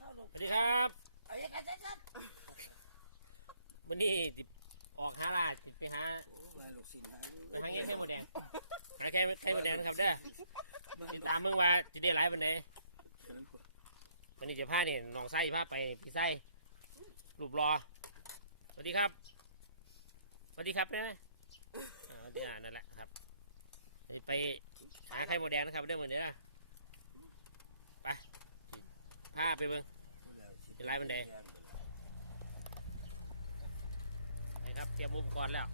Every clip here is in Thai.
สวัสดีครับวันนี้สิออกหาล่าสิไปหาโอ้ยลูกศิษย์หายไปหาแกงไข่หมดแดงหาแกงไข่หมดแดงนะครับเด้อติดตามมึงว่าจะได้หลายวันไหนวันนี้จะพาเนี่ยน้องไส้พาไปพี่ไส้รูปรอสวัสดีครับสวัสดีครับเนี่ยอ่าสวัสดีอ่านั่นแหละครับ ไปหาไข่หมดแดงนะครับเด้อวันนี้นะ พาไปเบิ่งจะไล่มันไหนนะครับเตรียมอุปกรณ์แล้ว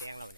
Daniel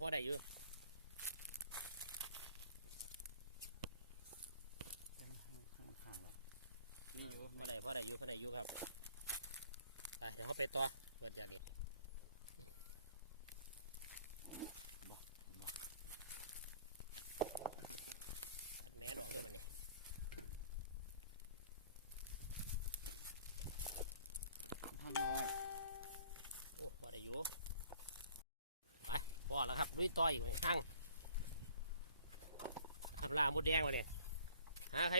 พอได้อยู่ห่างหรอมีอยู่ไม่ได้พอได้อยู่พอได้อยู่ครับไปเดี๋ยวเขาไปต่อเพื่อนจะนี่ อีกทั้งทำลาหมดแดงมาเลยฮะใคร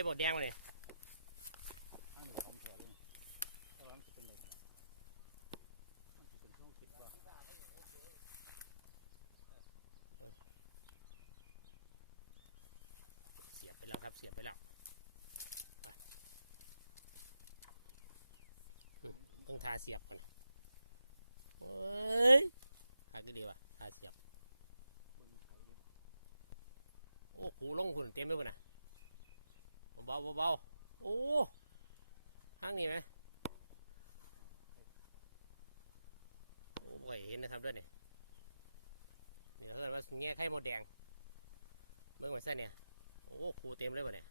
หมดแดงมาเลย ข้างเดียวของแถวเลยแต่ว่ามันจะเป็นเลยมันจะเป็นช่วงคิดว่าเสียบไปแล้วครับ เสียบไปแล้วอืมต้องทาเสียบก่อนเอ้ยทาจะดีวะทาเสียบ โอ้โหลงหุ่นเต็มเลยวะน่ะเบาเบาๆโอ้ข้างนี้ไหมโอ้ยเห็นนะครับด้วยนี่นี่เขาเรียกว่าแง่ไข่หมดแดงเบิ่งมาเส้นเนี่ยโอ้ครูเต็มเลยป่ะเนี่ย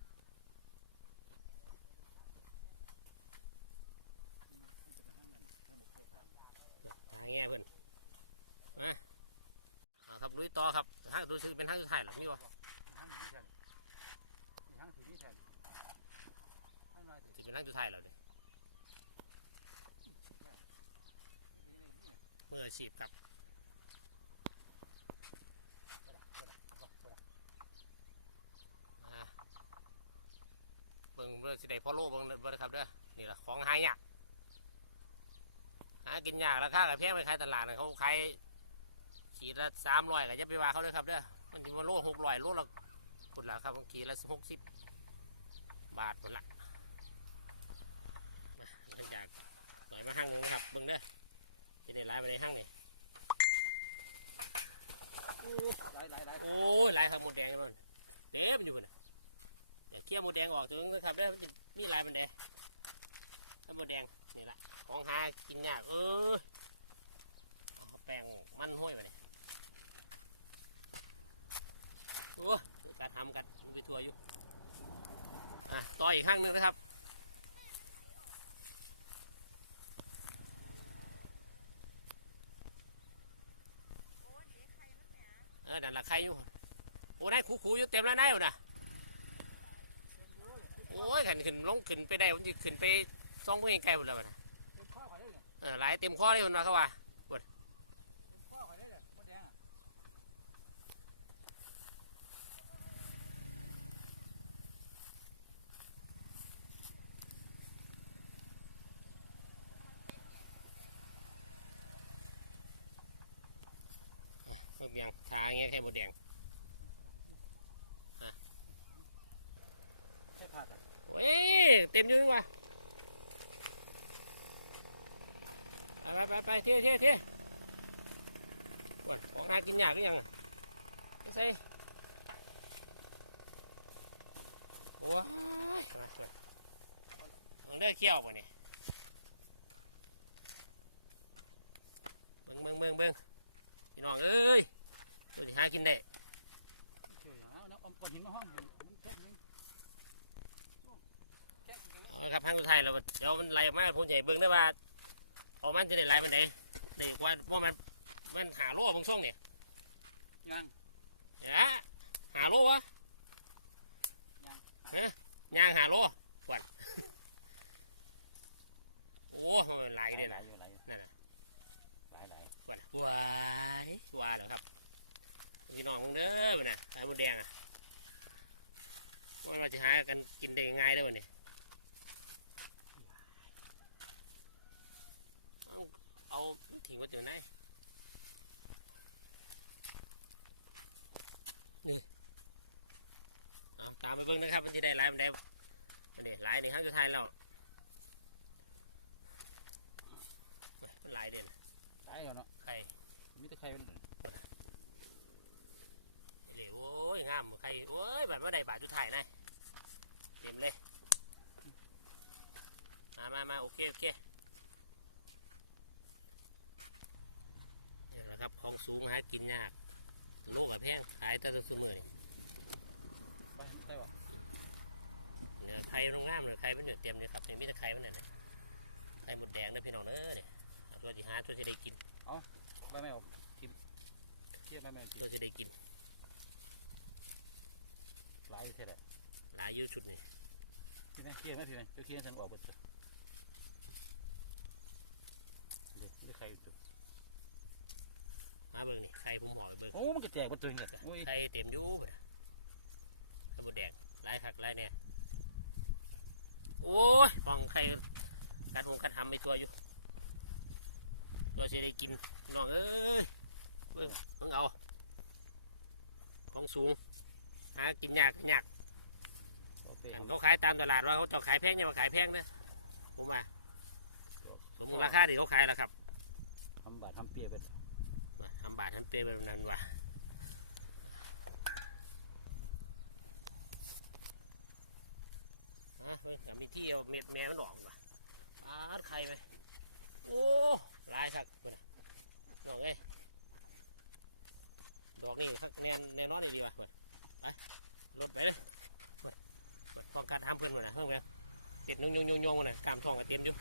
แง่เพิ่อนมาครับลุยต่อครับทางดูซื้อเป็นทางสุดท้ายหรอพี่วะ ทั้งที่แถวทั้งที่นี่แถวให้ มาสิเป็นทางสุดท้ายแล้วเนี่ยมืออาชีพครับเบิ่งเบิ่งสิได้พ่อโลเบิ่งเบิ่งนะครับเด้อนี่แหละของหายากหากินยากราคากับแพงไปขายตลาดนะเขาขายขีดละสามร้อยก็จะไปว่าเขาด้อครับเด้อมันจะมาโลหกร้อยโลละคุดละครับบางขีดละหกสิบบาทหมดละมากินยากหน่อยมาหั่งนะครับ เบิ่งเด้อจะได้หลายไปได้หั่งนี่หลายหลายหลายโอ้ยหลายครับหมดแดงมันเด้มันอยู่มันน่ะอยากเคี่ยวหมดแดงออกตัวนึงนะครับเด้อมันจะมีหลายมันแดงถ้าหมดแดงนี่แหละของหากินยากเออเอาแป้งมันห้อยไปเลยโอ้ยการทำกันไปทัวร์อยู่อะต่ออีกครั้งหนึ่งนะครับเอยู่โอ้ได้คูคูๆอยู่เต็มแล้วนายอยู่นะโอ้ยขันขึ้นลงขึ้นไปได้มันจะขึ้นไปซ่องเพื่อนใครหมดแล้วนะเออหลายเต็มข้อเลยมันมาเขาว่า ข้าวไข่ได้เลยมดแดงอะ ฝึกอย่างชาอย่างเงี้ยแค่ หมดแดงใช่ผัดอะเฮ้ยเต็มอยู่นึงว่ะไปไปไปเที่ยวเที่ยวเที่ยวของหากินยากก็ยังอะใส่โอ้ยมึงได้เขี้ยวป่ะนี่เบิ่งเบิ่งเบิ่งเบิ่งพี่น้องเอ้ยสุดที่หากินได้ เชื่ออย่างนั้นนะก้อนหินมาห้องมันแค่นี้แค่นี้ เอาครับพังสุดท้ายแล้วมันเดี๋ยวมันไหลออกมาผมใหญ่เบิ่งได้ว่าพอมัน จะได้ไหลมันไหนดีกว่าพวกมันมันหาโล่บางช่วงเนี่ยยังเดี๋ยวหาโล่วะยังย่างหาโล่วัดโอ้มันไหลหลายเนี่ยหลายอยู่หลายอยู่หลายหลายวัดว้ายว้าแล้วครับพี่น้องเด้อนะไอ้บุแดงอะว่าเราจะหากันกินได้ง่ายเด้อวันนี้เอาเอาทิ้งไว้เจอไหน เอาตามไปเบิ่งนะครับมันจะได้ลายมันได้บ่เด็ดลายในครั้งสุดท้ายแล้วมันลายเด่น หลายอยู่เนาะ ไข่ มีแต่ไข่เป็น เดี๋ยวโอ้ยงามไข่โอ้ยแบบว่าได้บาทสุดท้ายนะเต็มเลย มามามาโอเค โอเคนี่แหละครับของสูงหากินยากโลกกับแพงขายแต่ละซื้อมือนี่ไปไม่ได้หรอไข่โรงงามหรือไข่มันเนี่ยเต็มเลยครับเนี่ยมีแต่ไข่มันเนี่ยนะไข่หมดแดงนะพี่น้องเอ้ยเนี่ยตัวที่หาตัวที่ได้กินใบไม่ออกทิมเทียบใบไม่ออกทิมตัวที่ได้กินหลายอยู่เท่าไหร่หลายอยืดชุดนี่พี่นะเทียบไหมพี่นะเจ้าเทียบฉันออกหมดจ้ะเดี๋ยวนี่ไข่อยู่มาเบิ่งนี่ไข่ผมห่อไปเบิ่งโอ้มันก็แจกบ่ตึงเลยโอ้ยไข่เต็มอยู่ไข่บดแดงหลายคักหลายเนี่ยโอ้ยห้องไข่การหงการทำไม่ตัวอยู่เราจะได้กินน้องเอ้ยเบิ่งมึงเอาของสูงหา กินยากยากเอาไปเขาขายตามตลาดว่าเขาจะขายแพงยังมาขายแพงนะผมว่าผมราคาที่เขาขายแล้วครับทำบาดทำเปียเป็นทำบาททำเปรย์แบบนั้นว่ะอะทำให้ที่เอาเม็ดแม่มันออกว่ะอาดไข่ไปโอ้ลายสักดอกเอ้ยดอกนี่สักแนนแนนร้อนเลยดีกว่าไปลดไปเลยต้องการทำเพื่อนหมดนะเฮ้ยเว้ย ติดยงยงยงยงมาหน่อยตามท้องกับเต็มอยู่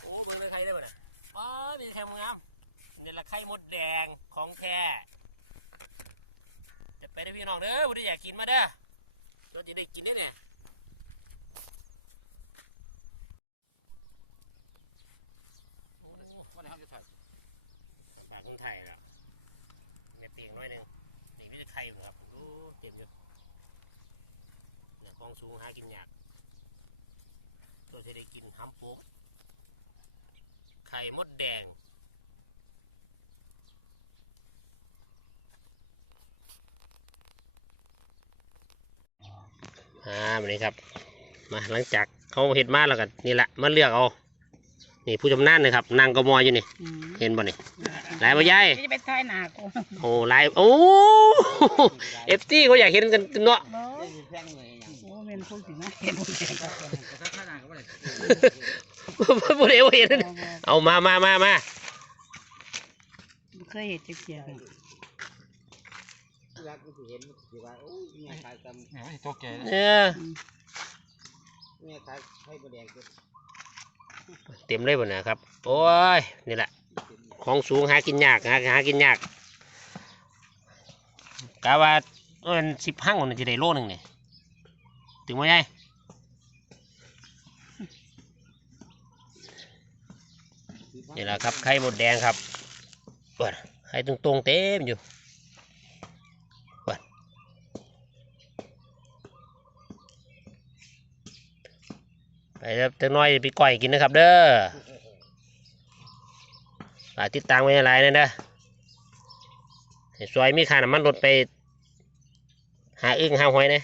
โอ้เบิ่งเลยใครได้ป่ะเนี่ยอ๋อมีแค่มึงงามนี่ละไข่มดแดงของแท้จะไปได้พี่น้องเด้อบ่ได้อยากกินมาเด้อเราจะได้กินได้เนี่ยว่าในห้องจะถ่ายฝากคนไทยแล้วเม็ดเตียงน้อยหนึงนี่ไม่ใช่ไข่หรอกครับโอ้เต็มเลยเนี่ย ของสูงหากินยากตัวจะได้กินห้ำปุ๊กไข่มดแดง อ่าแบบนี้ครับ มาหลังจากเขาเห็ดมาแล้วกันนี่แหละมาเลือกเอา นี่ผู้ชำนาญนะครับนางกมออยู่นี่อืมเห็นบ่นี่หลายบ่ยายจะไปท้ายหนากูโอ้หลายโอ้เอฟซีเขาอยากเห็นกันเนาะ บ่โอ้เป็นผู้สินะเห็นก็เป็นก็ถ้าหนาไม่ได้บ่ได้บ่เห็นบ่บ่เอามามามามาบ่เคยเห็นจักเที่ยเลยรักมันสิเห็นมันสิว่าโอ้ยแม่ขายตแหมไม่ตัวแกเออแม่ขายไข่บแดงก็เต็มเลยบ่นะครับ โอ้ย นี่แหละ ของสูงหากินยากหาหากินยากกะว่าเอิ้นสิบห้างมันจะได้โลหนึงเนี่ย ถึงบ่ยายนี่แหละครับไข่มดแดงครับเปิดไข่ตรงๆเต็มอยู่ไปครับจักหน้อยไปก่อยกินนะครับเด้อฝากติดตามไว้หลายๆนะเด้อให้ซอยมีค่าน้ำมันรถไป หาอึ้งหาหอยเนะ